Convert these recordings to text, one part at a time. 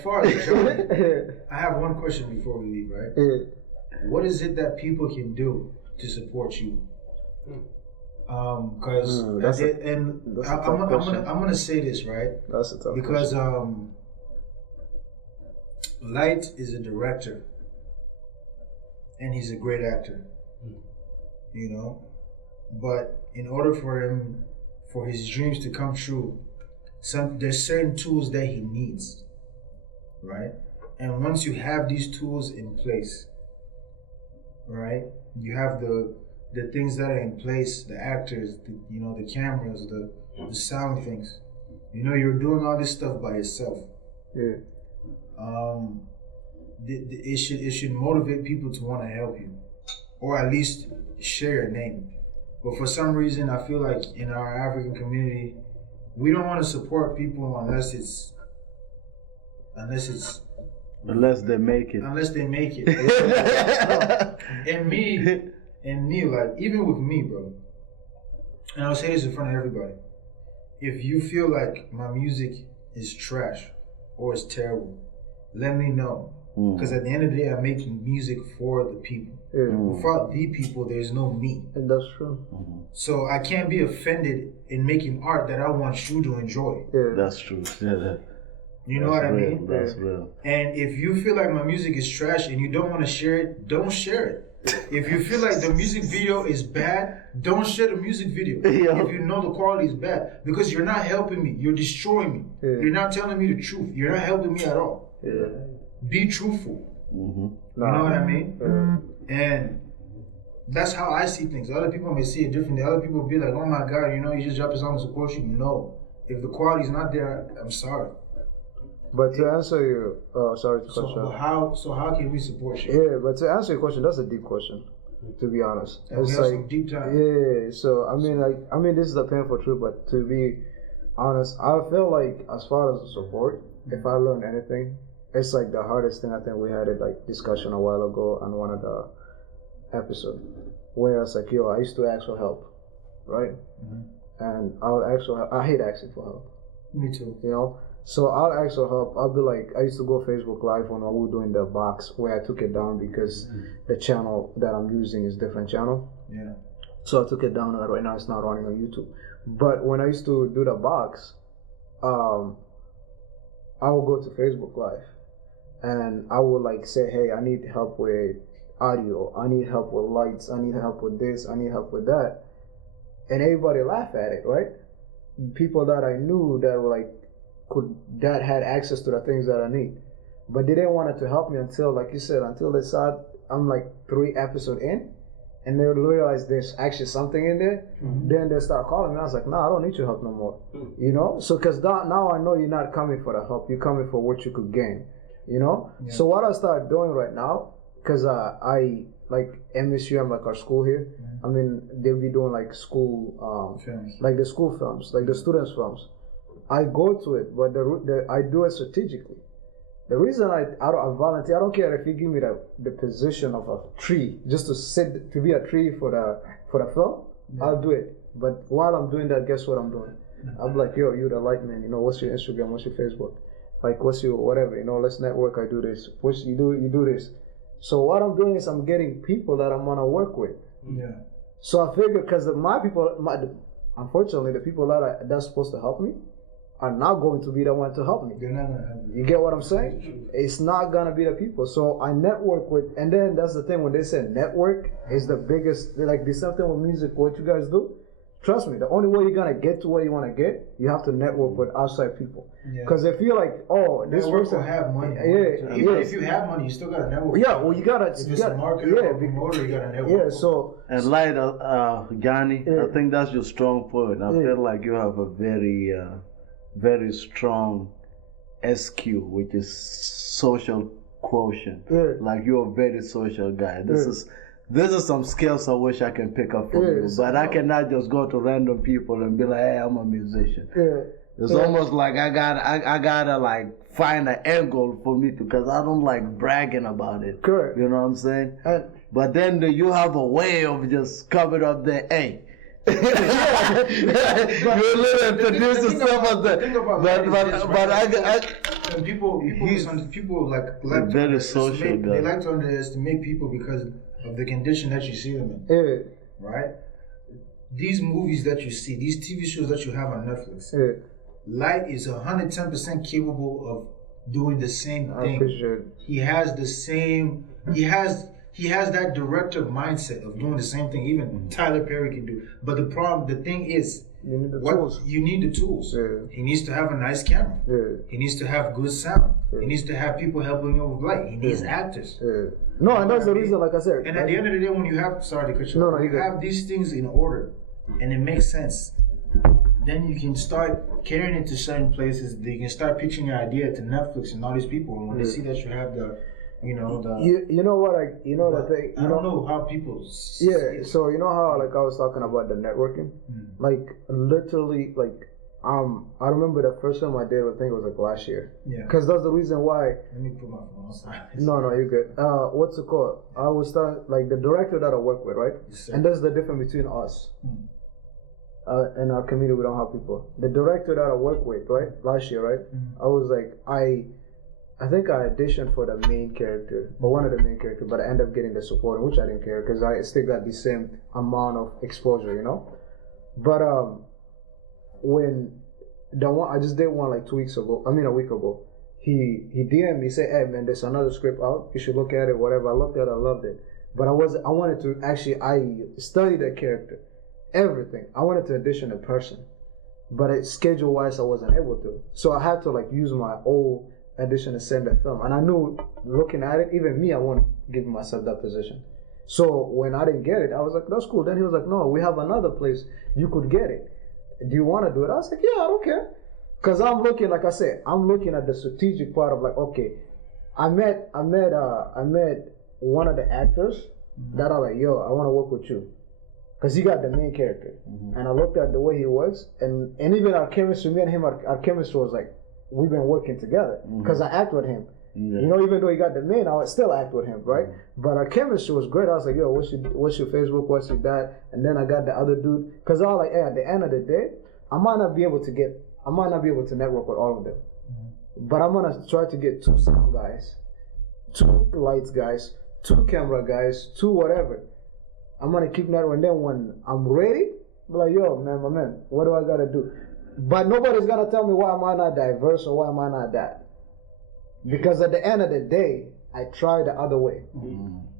As far as John, I have one question before we leave, right? What is it that people can do to support you? Because I'm gonna say this, right? That's a tough because question. Light is a director, and he's a great actor. You know, but in order for his dreams to come true, there's certain tools that he needs, right? And once you have these tools in place, right, you have the things that are in place, the actors, the cameras, the sound things. You're doing all this stuff by yourself. Yeah. It should motivate people to want to help you, or at least share your name. But for some reason, I feel like in our African community, we don't want to support people unless they make it. Unless they make it. And me, like, even with me, bro, and I'll say this in front of everybody, if you feel like my music is trash or is terrible, let me know. Because at the end of the day, I'm making music for the people. Without the people, there's no me. And that's true. So I can't be offended in making art that I want you to enjoy. That's true. You know what I mean? That's real. And if you feel like my music is trash and you don't want to share it, don't share it. If you feel like the music video is bad, don't share the music video. If you know the quality is bad. Because you're not helping me. You're destroying me. You're not telling me the truth. You're not helping me at all. Be truthful. You know what I mean? And that's how I see things. Other people may see it differently. Other people be like, oh my God, you just drop a song to support you. No. If the quality is not there, I'm sorry. But to answer your, sorry to cut you off. So how can we support you? Yeah, but to answer your question, that's a deep question, to be honest. And it's like deep time. Yeah, so I mean, this is a painful truth, but to be honest, I feel like as far as the support, if I learned anything, it's like the hardest thing. I think we had a discussion a while ago on one of the episodes, where it's like, I used to ask for help, right? And I hate asking for help. Me too. So I'll ask for help. I'll be like, I used to go Facebook Live when we were doing the box, where I took it down because the channel that I'm using is different channel. Yeah. So I took it down, and right now it's not running on YouTube. But when I used to do the box, I would go to Facebook Live, and I would say, hey, I need help with audio. I need help with lights. I need help with this. I need help with that. And everybody laughed at it, right? People that I knew that were that had access to the things that I need, but they didn't want it to help me until, like you said, until they saw I'm 3 episodes in, and they realize there's actually something in there. Then they start calling me. I was like, nah, I don't need your help no more. So because now I know you're not coming for the help, you're coming for what you could gain. So what I started doing right now, because I MSU, I'm our school here. I mean, they'll be doing school films, the school films, the students' films. I go to it, but I do it strategically. The reason I volunteer, I don't care if you give me the position of a tree, just to be a tree for the film, I'll do it. But while I'm doing that, guess what I'm doing? I'm like, yo, you the light man, what's your Instagram, what's your Facebook? What's your whatever, let's network, I do this. You do this. So what I'm doing is I'm getting people that I'm gonna work with. Yeah. So I figure, because unfortunately, the people that's supposed to help me are not going to be the one to help me. They're not gonna help you. You get what I'm saying? It's not gonna be the people. So I network with, and then that's the thing, when they say network is the biggest, there's something with music, what you guys do, trust me, the only way you're gonna get to where you wanna get, you have to network with outside people. Because if you're this person will have money. Even if you have money, you still gotta network. Yeah, well, you gotta. If it's a marketer or a promoter, you gotta network. Yeah, so. And Johnny, I think that's your strong point. I feel like you have a very, very strong SQ, which is social quotient. You're a very social guy. This is some skills I wish I can pick up from you, but I cannot just go to random people and be like, hey, I'm a musician. It's almost like I gotta find an angle for me to, because I don't like bragging about it. Correct. You know what I'm saying? But then you have a way of just coming up there, hey. You literally introduce yourself as that. But And people like very social guy. They like to underestimate people because of the condition that you see them in. Yeah. Right? These movies that you see, these TV shows that you have on Netflix, Light is 110% capable of doing the same thing. He has the same. He has that director mindset of doing the same thing. Even Tyler Perry can do. But the thing is, you need the tools. You need the tools. Yeah. He needs to have a nice camera. Yeah. He needs to have good sound. He needs to have people helping him with light. He needs actors. Yeah. No, and that's the reason, like I said. And at the end of the day, when you have, sorry to cut you off, you have these things in order, and it makes sense. Then you can start carrying it to certain places. You can start pitching your idea to Netflix and all these people. And when they see that you have the I don't know how people. Yeah, so you know how like I was talking about the networking, like literally like I remember the first time I did. I think it was like last year. Yeah. Because that's the reason why. Let me put my phone outside. No, you're good. What's it called? I was starting like the director that I work with, right? Yes, and that's the difference between us. In our community, we don't have people. The director that I work with, right? Last year, right? I was like, I think I auditioned for the main character, or one of the main characters, but I ended up getting the supporting, which I didn't care because I still got the same amount of exposure, you know. But when the one I just did one like a week ago, he DM'd me, say, "Hey man, there's another script out. You should look at it. Whatever." I looked at it, I loved it, but I wanted to actually study the character, everything. I wanted to audition a person, but schedule wise I wasn't able to, so I had to like use my old audition to send the film, and I knew looking at it, even me, I won't give myself that position. So when I didn't get it, I was like, that's cool. Then he was like, no, we have another place you could get it. Do you want to do it? I was like, yeah, I don't care, because I'm looking, like I said, I'm looking at the strategic part of like, okay, I met one of the actors that are like, yo, I want to work with you, because he got the main character, and I looked at the way he works, and even our chemistry, me and him, our chemistry was like, we've been working together because I act with him. Yeah. You know, even though he got the main, I would still act with him, right? But our chemistry was great. I was like, yo, what's your Facebook? What's your that? And then I got the other dude, because I was like, hey, at the end of the day, I might not be able to network with all of them, but I'm gonna try to get 2 sound guys, 2 lights guys, 2 camera guys, 2 whatever. I'm gonna keep networking. And then when I'm ready, be like, yo, man, my man, what do I gotta do? But nobody's gonna tell me why am I not diverse or why am I not that. Because at the end of the day, I try the other way.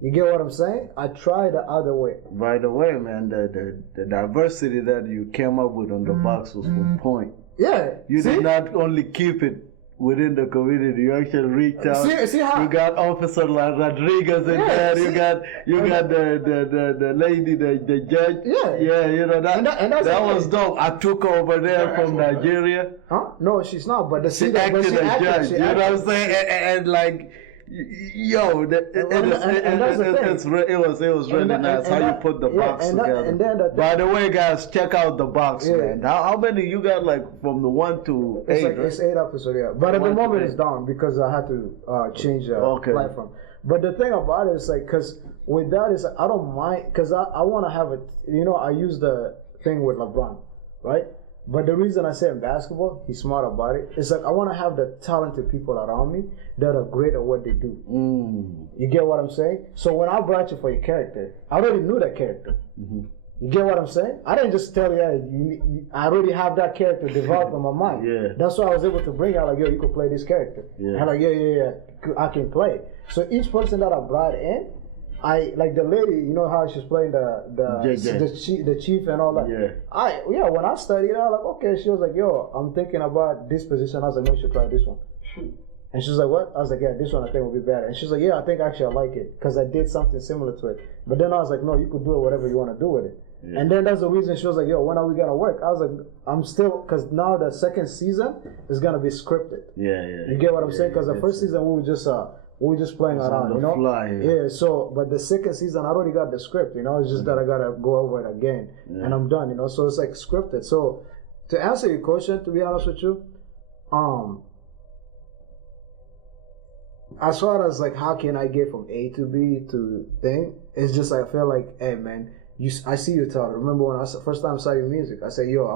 You get what I'm saying? I try the other way. By the way, man, the diversity that you came up with on the box was on point. Yeah. You did not only keep it within the community, you actually reached out. See how you got Officer Rodriguez in there. You got the lady, the judge. Yeah. You know that was dope. I took her over there from Nigeria. Huh? No, she's not. But she acted as judge. You know what I'm saying? And like, yo, it was really nice how you put the box together. By the way, guys, check out the box, man. How many you got? Like from the 1 to 8? It's 8 episodes, yeah. But at the moment it's down because I had to change the platform. But the thing about it is like, because with that is I don't mind, because I want to have it. You know, I use the thing with LeBron, right? But the reason I say in basketball, he's smart about it. It's like I want to have the talented people around me that are great at what they do. You get what I'm saying? So when I brought you for your character, I already knew that character. You get what I'm saying? I didn't just tell you, hey, I already have that character developed in my mind. Yeah. That's why I was able to bring out like, yo, you could play this character. Yeah. I'm like, yeah, I can play. So each person that I brought in, I like the lady, you know how she's playing the chief and all that. Yeah. When I studied it, I was like, okay. She was like, yo, I'm thinking about this position. I was like, no, you should try this one. And she's like, what? I was like, yeah, this one I think will be better. And she's like, yeah, I think actually I like it because I did something similar to it. But then I was like, no, you could do it whatever you want to do with it. Yeah. And then that's the reason she was like, yo, when are we gonna work? I was like, I'm still, because now the second season is gonna be scripted. You get what I'm saying? Because the first season we were just playing around, you know? Yeah, so, but the second season, I already got the script, you know? It's just that I gotta go over it again, and I'm done, you know? So it's like scripted. So, to answer your question, to be honest with you, as far as like, how can I get from A to B to thing, it's just like, I feel like, hey, man, I see you talking. Remember when first time I saw your music, I said, yo,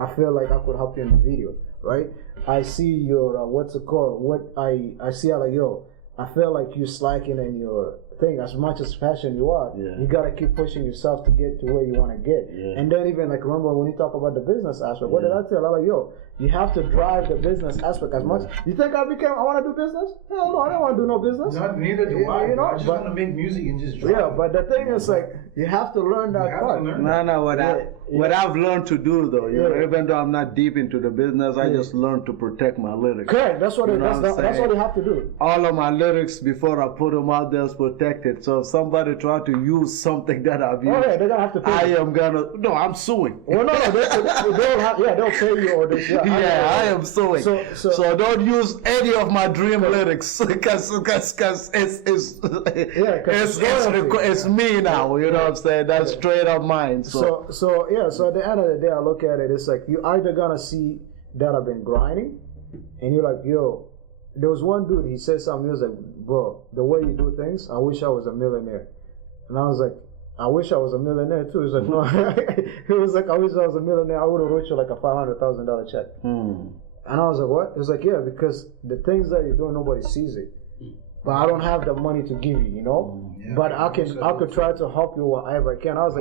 I feel like I could help you in the video. right? I see your what's it called? What I see, I'm like, yo, I feel like you're slacking in your thing. As much as passion you are, you gotta keep pushing yourself to get to where you want to get. And then even like remember when you talk about the business aspect, what did I tell? I'm like, yo, you have to drive the business aspect as much. You think I want to do business? Hell no, I don't want to do no business. Neither do I. You know, I just want to make music and just drive. Yeah, but the thing is like you have to learn that part. What I've learned to do though, you know, even though I'm not deep into the business, I just learned to protect my lyrics. Correct. That's what that's what you have to do. All of my lyrics before I put them out there is protected. So if somebody try to use something that I've used, they're gonna have to pay. I'm suing. Well, no, they'll pay you or they. I am suing. So don't use any of my dream lyrics because it's me now. You know what I'm saying? That's straight up mine. So at the end of the day, I look at it. It's like you either gonna see that I've been grinding, and you're like, yo. There was one dude. He said something. He was like, bro, the way you do things, I wish I was a millionaire. And I was like, I wish I was a millionaire too. He was like, no. He was like, I wish I was a millionaire. I would have wrote you like a $500,000 check. And I was like, what? He was like, yeah, because the things that you're doing, nobody sees it. But I don't have the money to give you, you know. Yeah, but I could try to help you whatever I can. I was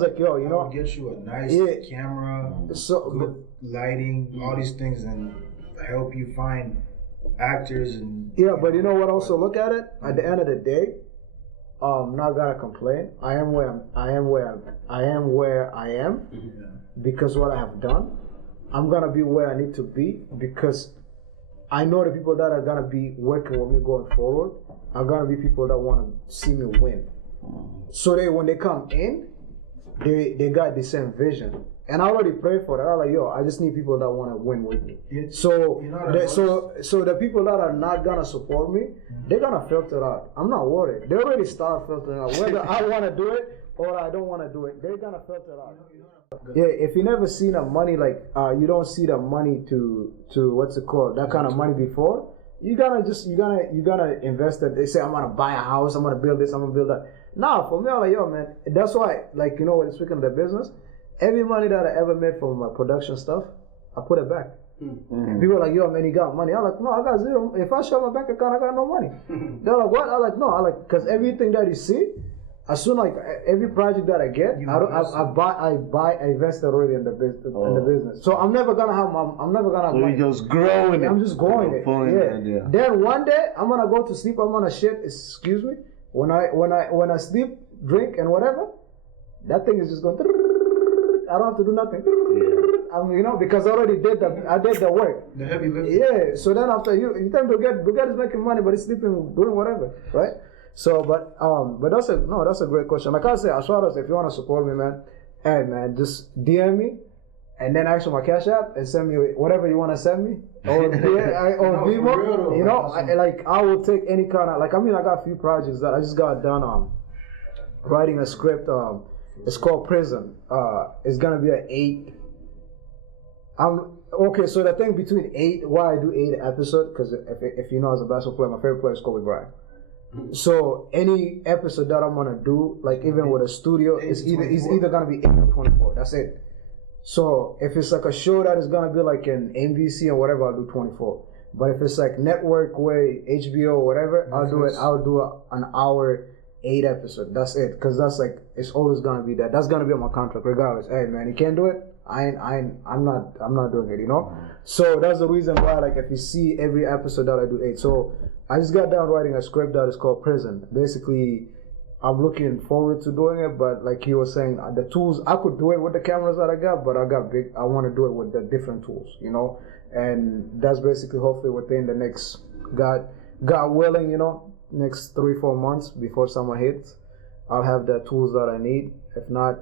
like, yo, you know, I'll get you a nice camera, good lighting, all these things, and help you find actors and but you know what? Also look at it. At the end of the day, I'm not gonna complain. I am where I am because what I have done. I'm gonna be where I need to be because I know the people that are gonna be working with me going forward are gonna be people that want to see me win. So when they come in, they got the same vision. And I already prayed for that. I'm like, yo, I just need people that want to win with me. So the people that are not gonna support me, they're gonna filter out. I'm not worried. They already start filtering out. Whether I want to do it or I don't want to do it, they're gonna filter out. Yeah, if you never seen the money, like you don't see the money to what's it called, that kind of money before, you're gonna invest it. They say I'm gonna buy a house, I'm gonna build this, I'm gonna build that. Nah, for me, I'm like, yo, man, that's why, like, you know, when speaking of the business. Every money that I ever made from my production stuff, I put it back. And people are like, yo, man, you got money. I'm like, no, I got zero. If I show my bank account, I got no money. They're like, what? I'm like, no. Because everything that you see, as soon like every project that I get, I invest already in the business. So I'm never gonna have So money. you're just growing it. I'm just growing it. Then one day I'm gonna go to sleep. I'm gonna shit. Excuse me. When I sleep, drink, and whatever, that thing is just going. I don't have to do nothing. You know, because I already did the work. The heavy lifting. Yeah. So then after you tend to get is making money, but he's sleeping, doing whatever, right? So, but that's a great question. Like I said, as far as if you want to support me, man, hey man, just DM me, and then ask for my Cash App and send me whatever you want to send me, or Dumo. You know, I will take any kind of I got a few projects that I just got done writing a script. It's called Prison. It's gonna be an 8. So the thing between 8, why I do 8 episodes, because if you know, as a basketball player, my favorite player is Kobe Bryant. So any episode that I'm gonna do, like even with a studio, it's either gonna be 8 or 24. That's it. So if it's like a show that is gonna be like an NBC or whatever, I'll do 24. But if it's like network way, HBO or whatever, I'll do an hour 8 episode. That's it. Cause that's like it's always gonna be that. That's gonna be on my contract regardless. Hey man, you can't do it. I'm not doing it. You know. So that's the reason why. Like if you see every episode that I do 8. So I just got done writing a script that is called Prison. Basically, I'm looking forward to doing it. But like he was saying, the tools I could do it with the cameras that I got, but I want to do it with the different tools. You know. And that's basically hopefully within the next God willing, you know. Next 3-4 months before summer hits, I'll have the tools that I need. If not,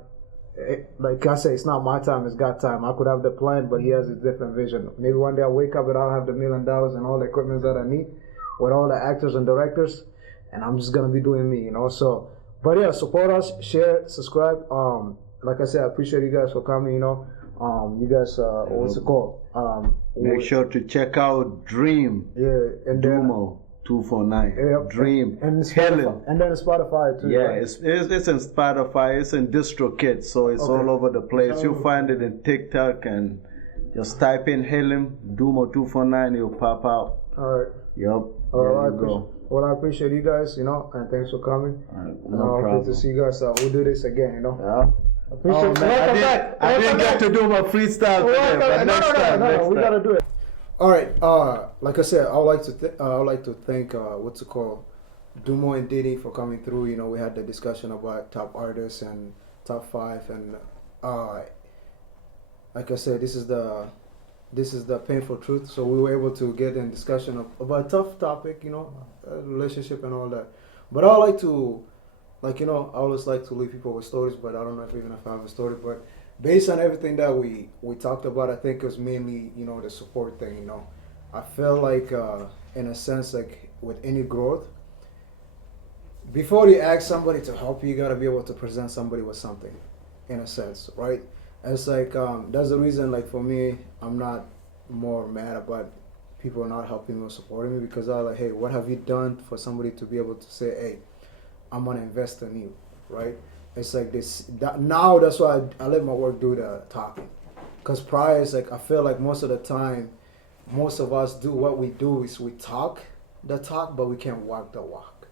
like I say, it's not my time, it's God's time. I could have the plan, but he has a different vision. Maybe one day I'll wake up and I'll have the $1 million and all the equipment that I need with all the actors and directors, and I'm just gonna be doing me, you know. So, but yeah, support us, share, subscribe. Like I said, I appreciate you guys for coming, you know. You guys, what's it called? Make sure to check out Dream. Yeah, and Dumo. 249 Dream and then Spotify too. Yeah, right? it's in Spotify. It's in DistroKid, so it's all over the place. You'll find it in TikTok and Just type in Helium Dumo 249. It'll pop out. All right. Yep. Well, I appreciate you guys, and thanks for coming. No problem. Good to see you guys. We'll do this again, Yeah. Appreciate it. I didn't get to do my freestyle today, but next time. We gotta do it. All right. Like I said, I would like to thank Dumo and Diddy for coming through. We had the discussion about top artists and top 5, and like I said, this is the painful truth. So we were able to get in discussion about a tough topic, relationship and all that. But I like to, I always like to leave people with stories, but I don't know even if I have a story. But based on everything that we talked about, I think it was mainly, the support thing, I feel like, in a sense, like with any growth, before you ask somebody to help you, you got to be able to present somebody with something, in a sense, right? It's like, that's the reason, like for me, I'm not more mad about people not helping me or supporting me, because I'm like, hey, what have you done for somebody to be able to say, hey, I'm going to invest in you, right? It's like now that's why I let my work do the talking. Because prior, it's like, I feel like most of the time, most of us do what we do is we talk the talk, but we can't walk the walk,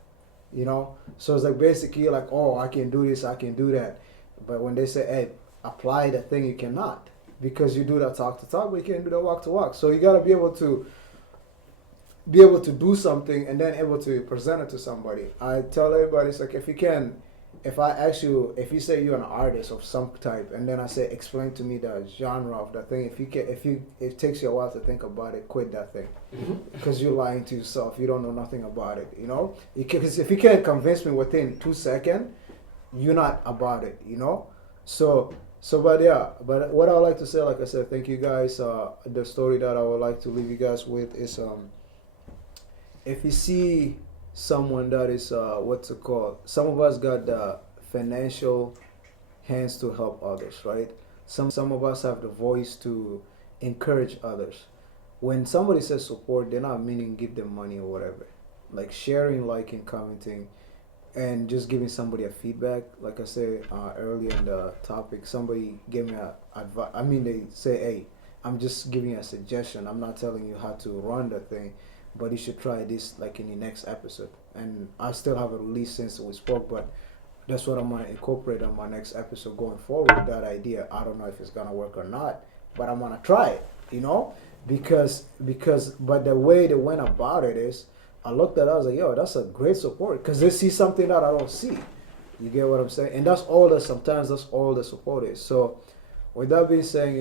So it's like basically like, oh, I can do this, I can do that. But when they say, hey, apply the thing, you cannot, because you do that talk to talk, but you can't do that walk to walk. So you got to be able to do something and then able to present it to somebody. I tell everybody, it's like, if you say you're an artist of some type, and then I say, explain to me the genre of that thing. If it takes you a while to think about it, quit that thing, because you're lying to yourself. You don't know nothing about it, Because if you can't convince me within 2 seconds, you're not about it, But what I would like to say, like I said, thank you guys. The story that I would like to leave you guys with is, if you see someone that is, some of us got the financial hands to help others, right? Some of us have the voice to encourage others. When somebody says support, they're not meaning give them money or whatever. Like sharing, liking, commenting, and just giving somebody a feedback. Like I said earlier in the topic, somebody gave me advice. They say, hey, I'm just giving you a suggestion. I'm not telling you how to run the thing, but you should try this like in the next episode. And I still haven't released since we spoke, but that's what I'm going to incorporate on my next episode going forward with that idea. I don't know if it's going to work or not, but I'm going to try it, but the way they went about it is, I looked at it, I was like, yo, that's a great support, because they see something that I don't see. You get what I'm saying? And sometimes that's all the support is. So with that being said,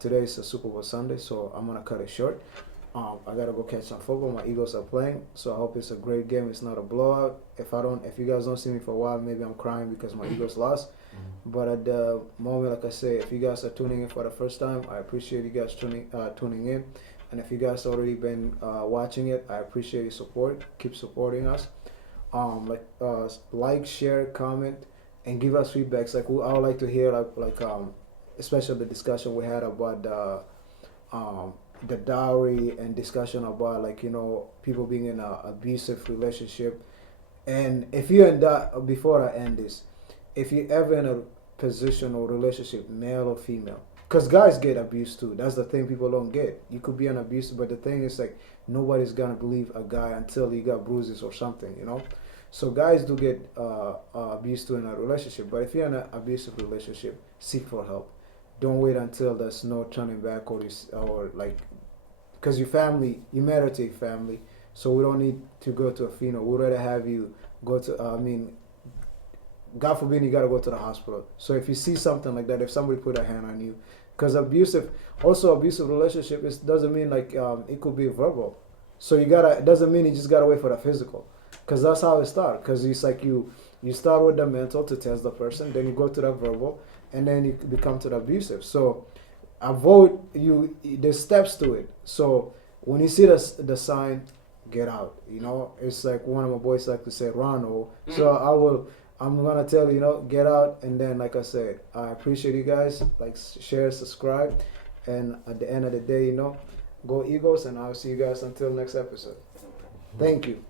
today is a Super Bowl Sunday, so I'm going to cut it short. I gotta go catch some football. My Eagles are playing, so I hope it's a great game. It's not a blowout. If you guys don't see me for a while, maybe I'm crying because my Eagles lost. But at the moment, like I say, if you guys are tuning in for the first time, I appreciate you guys tuning in. And if you guys already been watching it, I appreciate your support. Keep supporting us. Like, share, comment, and give us feedbacks. Like I would like to hear especially the discussion we had about the dowry, and discussion about people being in an abusive relationship. And if you're in that, before I end this, if you're ever in a position or relationship, male or female, because guys get abused too. That's the thing people don't get. You could be an abuser, but the thing is, like, nobody's gonna believe a guy until he got bruises or something, So guys do get abused too in a relationship. But if you're in an abusive relationship, seek for help. Don't wait until there's no turning back, because you matter to your family. So we don't need to go to a funeral. We'd rather have you go to, God forbid you got to go to the hospital. So if you see something like that, if somebody put a hand on you, because abusive relationship doesn't mean it could be verbal. So it doesn't mean you just got to wait for the physical, because that's how it starts. Because it's like you start with the mental to test the person, then you go to the verbal, and then you become to the abusive. So avoid there's steps to it. So when you see the sign, get out. It's like one of my boys like to say, run. So I'm gonna tell you, get out. And then, like I said, I appreciate you guys. Like, share, subscribe, and at the end of the day, go Eagles. And I'll see you guys until next episode. Thank you.